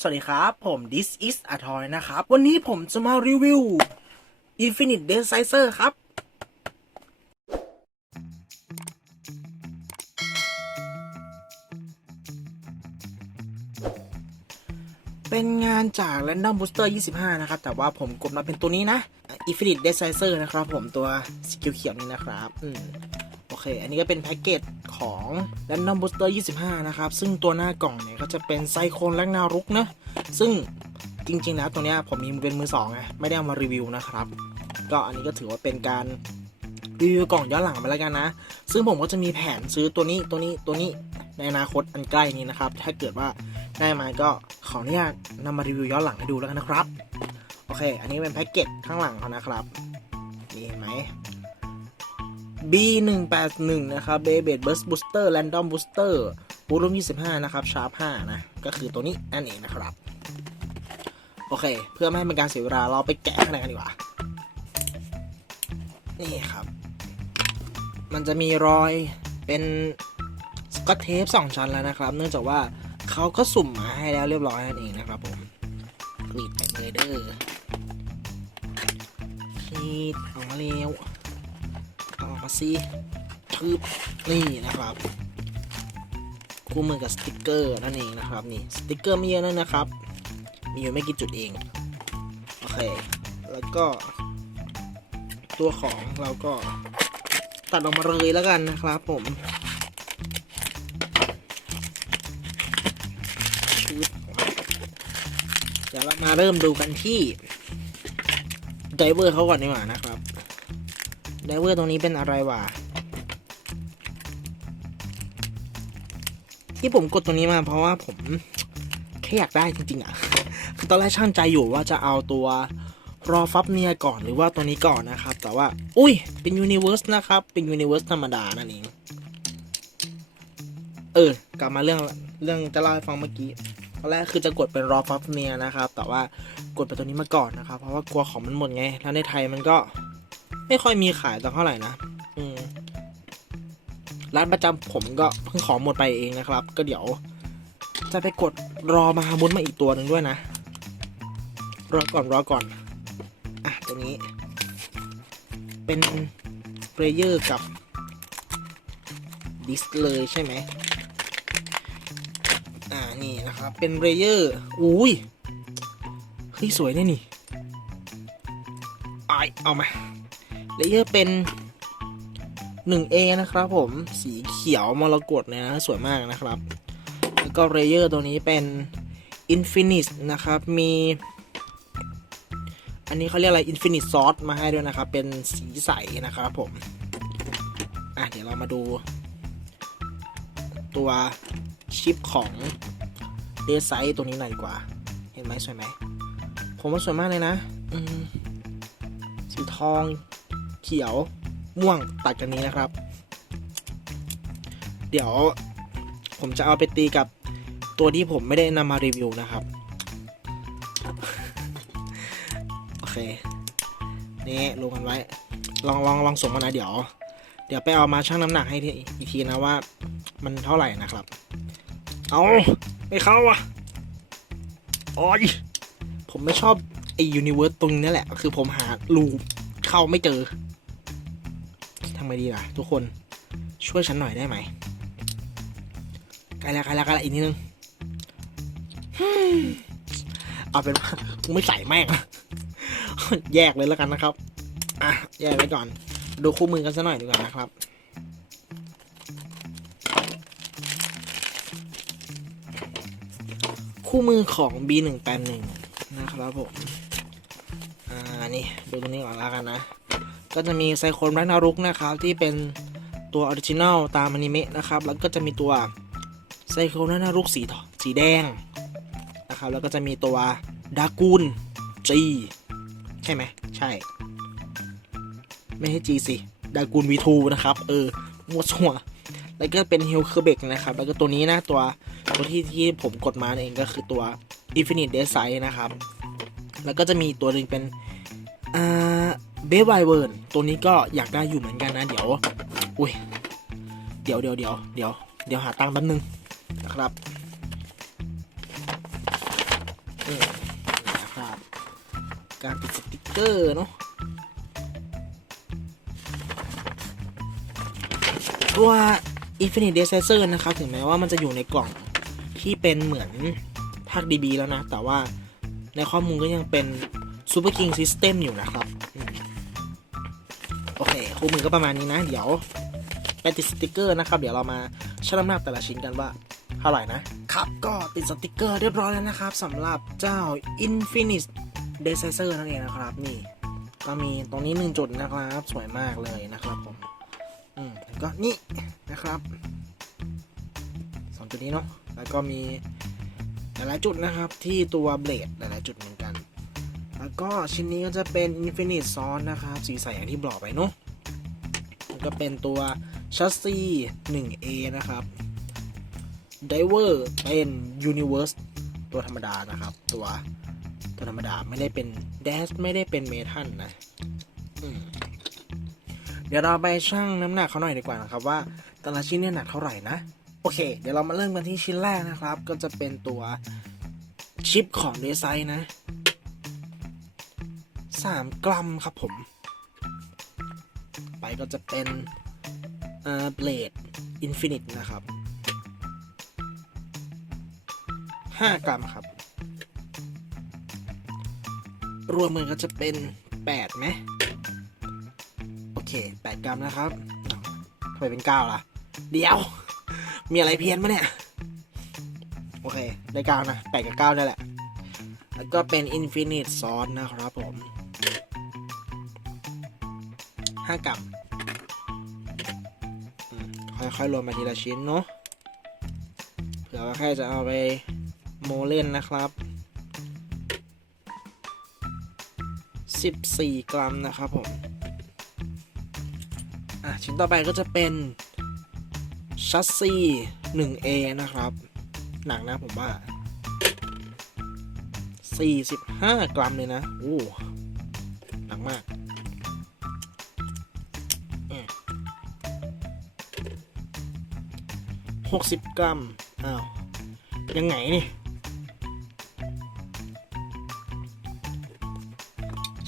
สวัสดีครับ ผม This is a toy นะครับ วันนี้ผมจะมารีวิว Infinite Decizer ครับ เป็นงานจาก Random Booster 25 นะครับ แต่ว่าผมกดมาเป็นตัวนี้นะ Infinite Decizer นะครับผมตัวสกิลเขียวนี้นะครับ อืม โอเค อันนี้ก็เป็นแพ็กเกจ ของ Random Booster 25 นะครับ ซึ่งตัวหน้ากล่องเนี่ยก็จะเป็นไซโคนและนารุกนะซึ่งจริงๆแล้วตัวเนี้ยผมมีเป็นมือสองไงไม่ได้เอามารีวิวนะครับ ก็อันนี้ก็ถือว่าเป็นการรีวิวกล่องย้อนหลังมาแล้วกันนะ ซึ่งผมก็จะมีแผนซื้อตัวนี้ตัวนี้ตัวนี้ในอนาคตอันใกล้นี้นะครับ ถ้าเกิดว่าได้มาก็ขออนุญาตนำมารีวิวย้อนหลังให้ดูแล้วกันนะครับ โอเค อันนี้เป็นแพ็กเกจข้างหลังเขานะครับ B181 นะครับ b e y b a d Burst Booster Random Booster บูรุม25 นะครับ Sharp 5นะ ก็คือตัวนี้นั่นเองนะครับ โอเค เพื่อไม่ให้เป็นการเสียเวลา เราไปแกะข้างในกันดีกว่า นี่ครับ มันจะมีรอยเป็นสกอตเทปสองชั้นแล้วนะครับ เนื่องจากว่าเขาก็สุ่มมาให้แล้วเรียบร้อยนั่นเองนะครับผมกรีดไปเลยเด้อกรีดออกมาเร็ว เอาออกมาสิทึบนี่นะครับคู่มือกับสติกเกอร์นั่นเองนะครับนี่สติกเกอร์ไม่เยอะนะนะครับ มีอยู่ไม่กี่จุดเองโอเค แล้วก็ ตัวของเราก็ตัดออกมาเลยแล้วกันนะครับผมชืบเดี๋ยวเรามาเริ่มดูกันที่ไดเวอร์เขาก่อนดีกว่านะครับ ไดเวอร์ตรงนี้เป็นอะไรวะที่ผมกดตรงนี้มา เพราะว่าผมแค่อยากได้จริงๆอะคือตอนแรกช่างใจอยู่ว่าจะเอาตัวรอฟับเนียก่อนหรือว่าตัวนี้ก่อนนะครับ แต่ว่า อุ้ย เป็นยูนิเว r ร์สนะครับ เป็นยูนิเว r ร์สธรรมดานั่นเอง เออ กลับมาเรื่องเรื่องจะเล่าให้ฟังเมื่อกี้ตอนแรกคือจะกดเป็นรอฟับเนียนะครับ แต่ว่ากดไปตัวนี้มาก่อนนะครับ เพราะว่ากลัวของมันหมดไง แล้วในไทยมันก็ ไม่ค่อยมีขายต่อเท่าไหร่นะ อืม ร้านประจำผมก็เพิ่งของหมดไปเองนะครับ ก็เดี๋ยว จะไปกดรอมามุนมาอีกตัวหนึ่งด้วยนะ รอก่อนรอก่อน อะ ตัวนี้ เป็นเ a รเยอร์กับดิสเลยใช่ไหม อ่า นี่นะครับ เป็นเ a รเยอร์ อุ้ย เฮ้ย สวยเนี่ยนี่ไอเอามา เลเยอร์เป็น 1A นะครับผมสีเขียวมรกตเนี่ยนะสวยมากนะครับ แล้วก็เลเยอร์ตัวนี้เป็น Infinite นะครับ มี อันนี้เขาเรียกอะไร Infinite Sauce มาให้ด้วยนะครับ เป็นสีใสนะครับผม อะ เดี๋ยวเรามาดู ตัวชิปของเดซไซตัวนี้หน่อยกว่า เห็นไหมสวยไหม ผมว่าสวยมากเลยนะสีทอง เขียวม่วงตัดกันนี้นะครับ เดี๋ยวผมจะเอาไปตีกับตัวที่ผมไม่ได้นำมารีวิวนะครับ โอเค นี่ลงกันไว้ ลองลองลองส่งมานะเดี๋ยว เดี๋ยวไปเอามาชั่งน้ำหนักให้ทีอีกทีนะว่ามันเท่าไหร่นะครับ เอาไม่เข้าวะโอ้ยผมไม่ชอบไอยูนิเวิร์สตรงนี้แหละ คือผมหารูเข้าไม่เจอ ไงดีล่ะ ทุกคนช่วยฉันหน่อยได้ไหมใกล้แล้วใกล้แล้วใกล้แล้วอีกนิดนึงเอาเป็นว่ากูไม่ใส่แม่งแยกเลยแล้วกันนะครับอะแยกไว้ก่อน ดูคู่มือกันสักหน่อยดีกว่านะครับคู่มือของ B181 นะครับผม อ่า นี่ ดูตรงนี้ก่อนแล้วกันนะ ก็จะมีไซโคนแรกนารุกนะครับที่เป็นตัวออริจินัลตามอนิเมะนะครับ แล้วก็จะมีตัวไซโคนแรกนารุกสีสีแดงนะครับ แล้วก็จะมีตัวดากูนจีใช่ไหมใช่ ไม่ใช่จีสิดากูนวีทูนะครับ เออมัวชัวแล้วก็เป็นเฮลเคอร์เบกนะครับ แล้วก็ตัวนี้นะตัวตัวที่ที่ผมกดมาเองก็คือตัว Infinite d e s i นะครับ แล้วก็จะมีตัวหนึ่งเป็นอ่า เบฟไวเวิร์นตัวนี้ก็อยากได้อยู่เหมือนกันนะ เดี๋ยว อุ้ย เดี๋ยวเดี๋ยวเดี๋ยวเดี๋ยวเดี๋ยวหาตังค์แป๊บนึงนะครับการติดสติกเกอร์เนาะตัว Infinite d e s i z e r นะครับ ถึงแม้ว่ามันจะอยู่ในกล่องที่เป็นเหมือนภาค DB แล้วนะ แต่ว่าในข้อมูลก็ยังเป็น Super King System อยู่นะครับอื คคู่มือก็ประมาณนี้นะ เดี๋ยวไปติดสติกเกอร์นะครับ เดี๋ยวเรามาชั่งน้ำหนักแต่ละชิ้นกันว่าเท่าไหร่นะครับ ก็ติดสติกเกอร์เรียบร้อยแล้วนะครับสำหรับเจ้า Infinite d e s i z e r นั่นเองนะครับนี่ ก็มีตรงนี้หนึ่งจุดนะครับ สวยมากเลยนะครับผมอืมแล้วก็นี่นะครับสองจุดนี้เนาะแล้วก็มีหลายๆจุดนะครับที่ตัวเบลดหลายๆจุดเหมือนกัน แล้วก็ชิ้นนี้ก็จะเป็น Infinite Sauce นะครับ สีใสอย่างที่บอกไปเนาะแล้ว ก็เป็นตัวชัสซี 1A นะครับ Diver เป็น Universe ตัวธรรมดานะครับ ตัวตัวธรรมดาไม่ได้เป็น Dash ไม่ได้เป็นเมทัลนะเดี๋ยวเราไปชั่งน้ำหนักเขาหน่อยดีกว่านะครับ ว่าแต่ละชิ้นเนี่ยหนักเท่าไหร่นะ โอเค เดี๋ยวเรามาเริ่มกันที่ชิ้นแรกนะครับ ก็จะเป็นตัวชิปของเดซไซนะ 3 กรัมครับผม ก็จะเป็นเอ่อเบลดอินฟินิตนะครับ 5 กรัมครับ รวมมันก็จะเป็น8ไหมโอเค 8 กรัมนะครับทำไมเป็น 9 ล่ะ เดี๋ยว มีอะไรเพี้ยนปะเนี่ย โอเค ได้ 9 นะ 8 กับ9ได้แหละ แล้วก็เป็น Infinite Sauce นะครับผม 5 กรัม ค่อยๆรวมมาทีละชิ้นเนาะเผื่อว่าใครจะเอาไปโมเล่นนะครับ 14 กรัมนะครับผม อะ ชิ้นต่อไปก็จะเป็นชัสซี 1A นะครับ หนักนะผมว่า 45 กรัมเลยนะ โอ้ หนักมาก 60 กรัม อ้าวยังไงนี่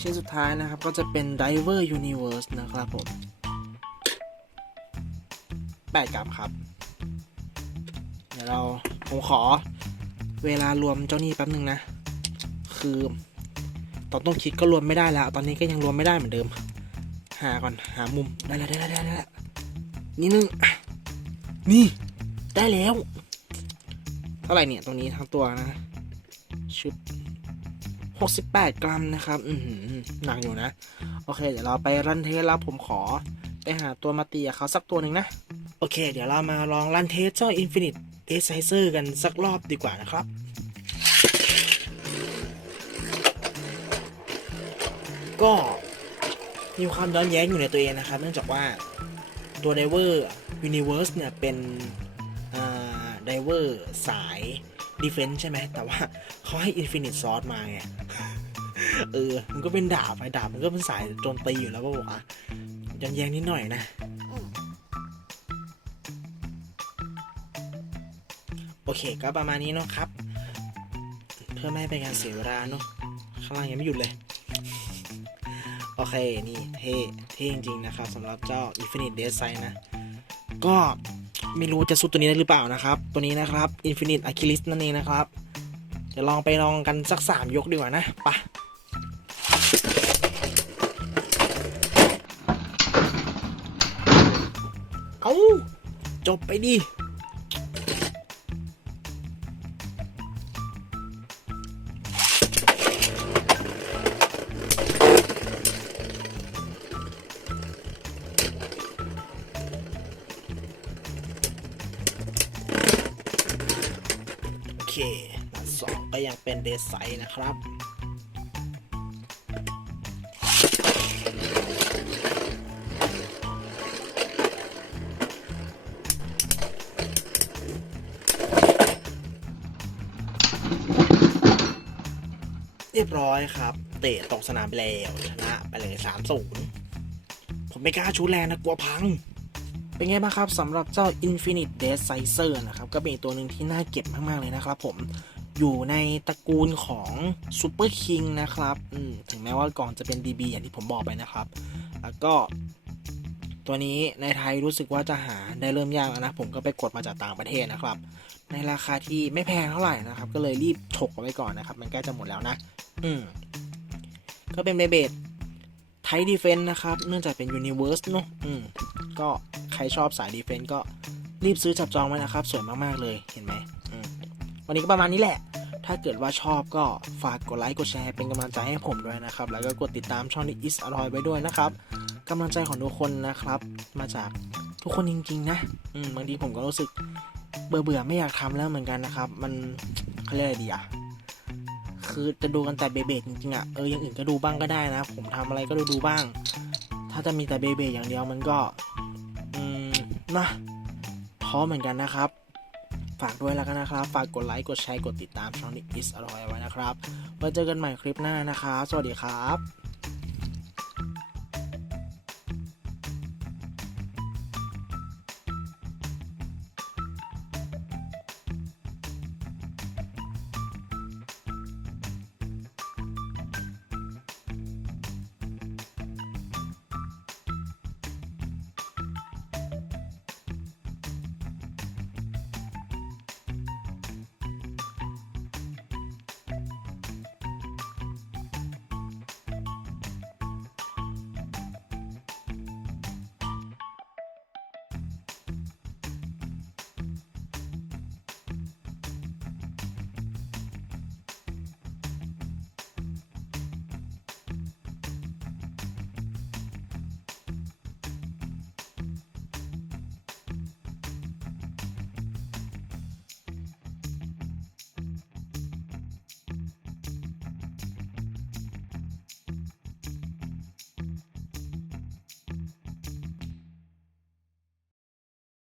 ชิ้นสุดท้ายนะครับก็จะเป็น Diver Universe นะครับผม 8 กรัมครับ เดี๋ยวเรา ผมขอเวลารวมเจ้านี่แป๊บนึงนะ คือตอนต้นคิดก็รวมไม่ได้แล้ว ตอนนี้ก็ยังรวมไม่ได้เหมือนเดิม หาก่อน หามุม ได้แล้วได้แล้วได้แล้วนี่นึง นี่ ได้แล้ว เท่าไหร่เนี่ยตรงนี้ทั้งตัวนะชุด68 กรัมนะครับ อืหนักอยู่นะ โอเค เดี๋ยวเราไปรันเทสแล้วผมขอไปหาตัวมาตีเขาสักตัวหนึ่งนะ โอเค เดี๋ยวเรามาลองรันเทสเจ้า Infinite d e s i z e r กันสักรอบดีกว่านะครับก็มีความย้อนแย้งอยู่ในตัวเองนะครับ เนื่องจากว่าตัว Diver Universe เนี่ยเป็น ไดเวอร์สาย Defense ใช่ไหม แต่ว่าเขาให้ Infinite Sword มาไง เออ มันก็เป็นดาบไอ้ดาบมันก็เป็นสายโจมตีอยู่แล้วก็บอกอะย้อนแย้งนิดหน่อยนะ โอเคก็ประมาณนี้เนาะครับ เพื่อไม่ให้เป็นการเสียเวลาเนาะข้างล่างยังไม่หยุดเลย โอเค นี่เท่เท่จริงๆนะครับสำหรับเจ้า Infinite Death Sight นะ ก็ ไม่รู้จะสู้ตัวนี้ได้หรือเปล่านะครับ ตัวนี้นะครับ Infinite Achilles นั่นเองนะครับ เดี๋ยวลองไปลองกันสักสามยกดีกว่านะไปะเอาจบไปดิ เคด่านสองก็ยังเป็นเดซไซนะครับเรียบร้อยครับ เตะตกสนามไปแล้วชนะไปเลย3 0ผมไม่กล้าชูแรงนะกลัวพัง เป็นไงบ้างครับสำหรับเจ้า Infinite d e s i z e r นะครับ ก็เป็นตัวหนึ่งที่น่าเก็บมาก ๆ เลยนะครับผมอยู่ในตระกูลของซูเปอร์คิงนะครับถึงแม้ว่ากล่องจะเป็น DB อย่างที่ผมบอกไปนะครับ แล้วก็ตัวนี้ในไทยรู้สึกว่าจะหาได้เริ่มยากแล้วนะ ผมก็ไปกดมาจากต่างประเทศนะครับ ในราคาที่ไม่แพงเท่าไหร่นะครับ ก็เลยรีบฉกเอาไว้ก่อนนะครับ มันใกล้จะหมดแล้วนะ อืมก็เป็นเบเบดไทยดีเฟนนะครับ เนื่องจากเป็นยูนิเว r ร์สเนาะอืมก็ ใครชอบสายดีเฟนต์ก็รีบซื้อจับจองไว้นะครับ สวยมากๆเลยเห็นไหมมวันนี้ก็ประมาณนี้แหละ ถ้าเกิดว่าชอบก็ฝากกดไลค์กดแชร์เป็นกำลังใจให้ผมด้วยนะครับ แล้วก็กดติดตามช่องนี้ is อร่อยไว้ด้วยนะครับกำลังใจของทุกคนนะครับ มาจากทุกคนจริงๆนะบางทีผมก็รู้สึกเบื่อเบื่อๆไม่อยากทำแล้วเหมือนกันนะครับ มันเขาเรียกอะไรดีอะคือจะดูกันแต่เบเบจริงๆอะเอออย่างอื่นก็ดูบ้างก็ได้นะ ผมทำอะไรก็ดูดูบ้าง ถ้าจะมีแต่เบเบอย่างเดียวมันก็ นะท้อเหมือนกันนะครับ ฝากด้วยแล้วกันนะครับ ฝากกดไลค์กดแชร์กดติดตามช่องนี้อิสอร่อยไว้นะครับไว้เจอกันใหม่คลิปหน้านะครับ สวัสดีครับ